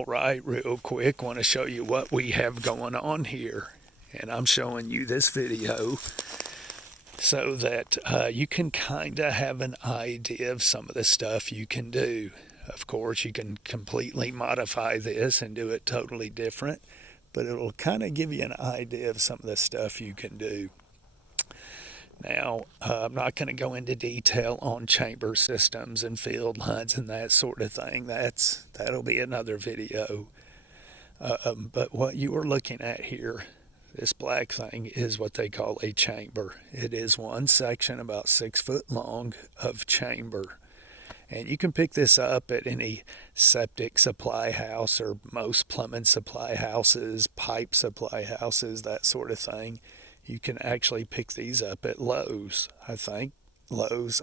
All right, real quick, want to show you what we have going on here. And I'm showing you this video so that you can kind of have an idea of some of the stuff you can do. Of course, you can completely modify this and do it totally different, but it'll kind of give you an idea of some of the stuff you can do. Now, I'm not going to go into detail on chamber systems and field lines and that sort of thing. That'll be another video. But what you are looking at here, this black thing, is what they call a chamber. It is one section about 6 foot long of chamber. And you can pick this up at any septic supply house or most plumbing supply houses, pipe supply houses, that sort of thing. You can actually pick these up at Lowe's. I think Lowe's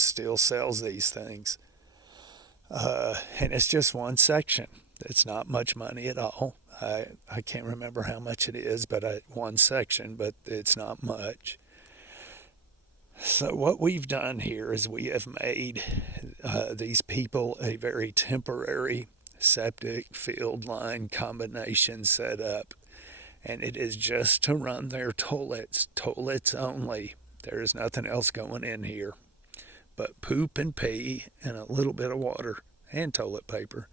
still sells these things. And it's just one section. It's not much money at all. I can't remember how much it is, but one section, but it's not much. So what we've done here is we have made these people a very temporary septic field line combination setup. And it is just to run their toilets only. There is nothing else going in here but poop and pee and a little bit of water and toilet paper.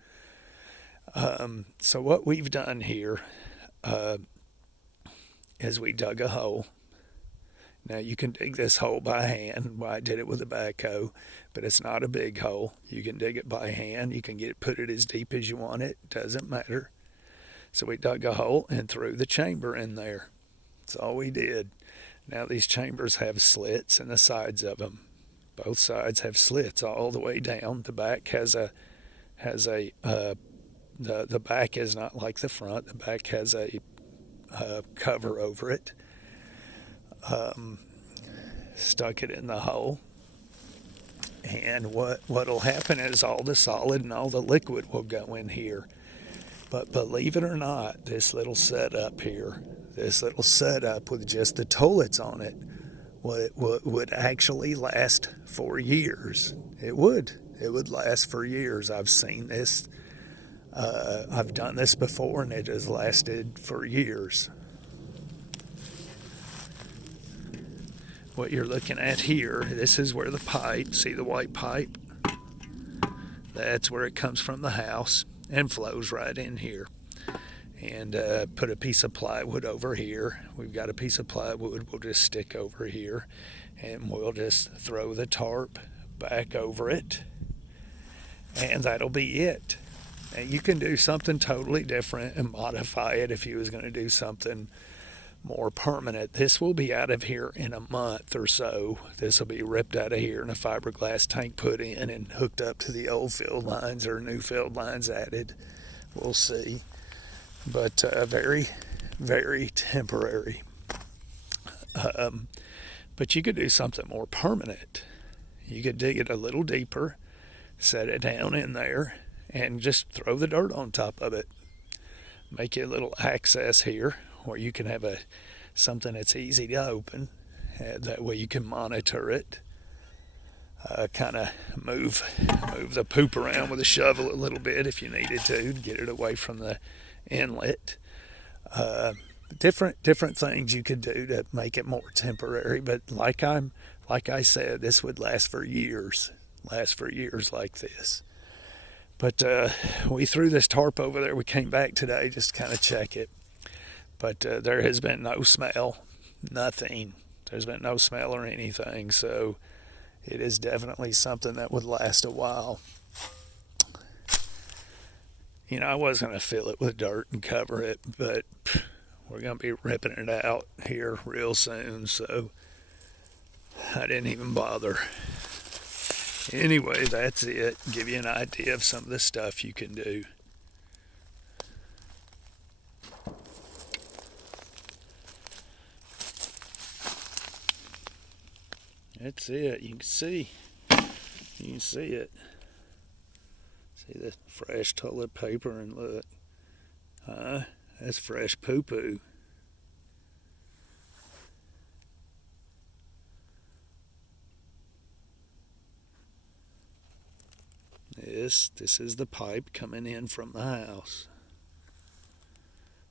So what we've done here is we dug a hole. Now you can dig this hole by hand. Well, I did it with a backhoe, but it's not a big hole. You can dig it by hand. You can put it as deep as you want it. Doesn't matter. So we dug a hole and threw the chamber in there. That's all we did. Now these chambers have slits in the sides of them. Both sides have slits all the way down. The back the back is not like the front. The back has a cover over it. Stuck it in the hole. And what'll happen is all the solid and all the liquid will go in here. But believe it or not, this little setup with just the toilets on it would actually last for years. It would last for years. I've seen this. I've done this before, and it has lasted for years. What you're looking at here, this is where the pipe, see the white pipe? That's where it comes from the house and flows right in here. And put a piece of plywood over here. We've got a piece of plywood we'll just stick over here, and we'll just throw the tarp back over it, and that'll be it. Now you can do something totally different and modify it if you was going to do something more permanent. This will be out of here in a month or so. This will be ripped out of here and a fiberglass tank put in and hooked up to the old field lines or new field lines added. We'll see. But very, very temporary. But you could do something more permanent. You could dig it a little deeper, set it down in there, and just throw the dirt on top of it. Make you a little access here where you can have something that's easy to open. That way you can monitor it. Kind of move the poop around with a shovel a little bit if you needed to get it away from the inlet. Different things you could do to make it more temporary. But like I said, this would last for years. Last for years like this. But we threw this tarp over there. We came back today just to kind of check it. But there has been no smell, nothing. There's been no smell or anything, so it is definitely something that would last a while. You know, I was going to fill it with dirt and cover it, but we're going to be ripping it out here real soon, so I didn't even bother. Anyway, that's it. Give you an idea of some of the stuff you can do. That's it. You can see it. See the fresh toilet paper, and look, that's fresh poo-poo. This is the pipe coming in from the house.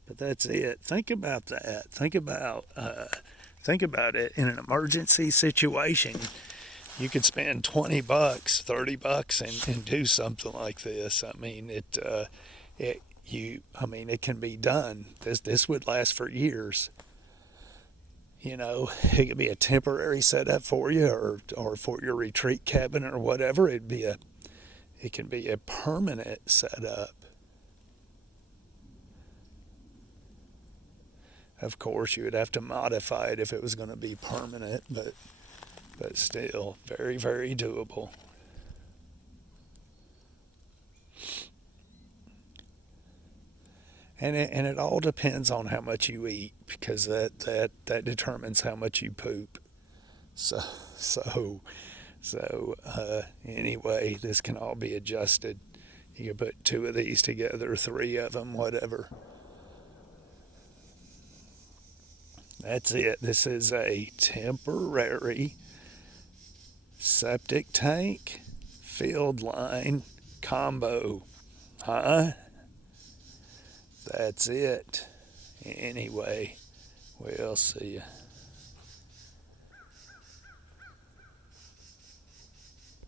But that's it. Think about that. Think about it in an emergency situation. You could spend $20, $30, and do something like this. I mean, it can be done. This would last for years. You know, it could be a temporary setup for you, or for your retreat cabin or whatever. It can be a permanent setup. Of course, you would have to modify it if it was going to be permanent, but still, very, very doable. And it all depends on how much you eat, because that determines how much you poop. So so anyway, this can all be adjusted. You can put two of these together, three of them, whatever. That's it. This is a temporary septic tank field line combo. Huh? That's it. Anyway, we'll see you.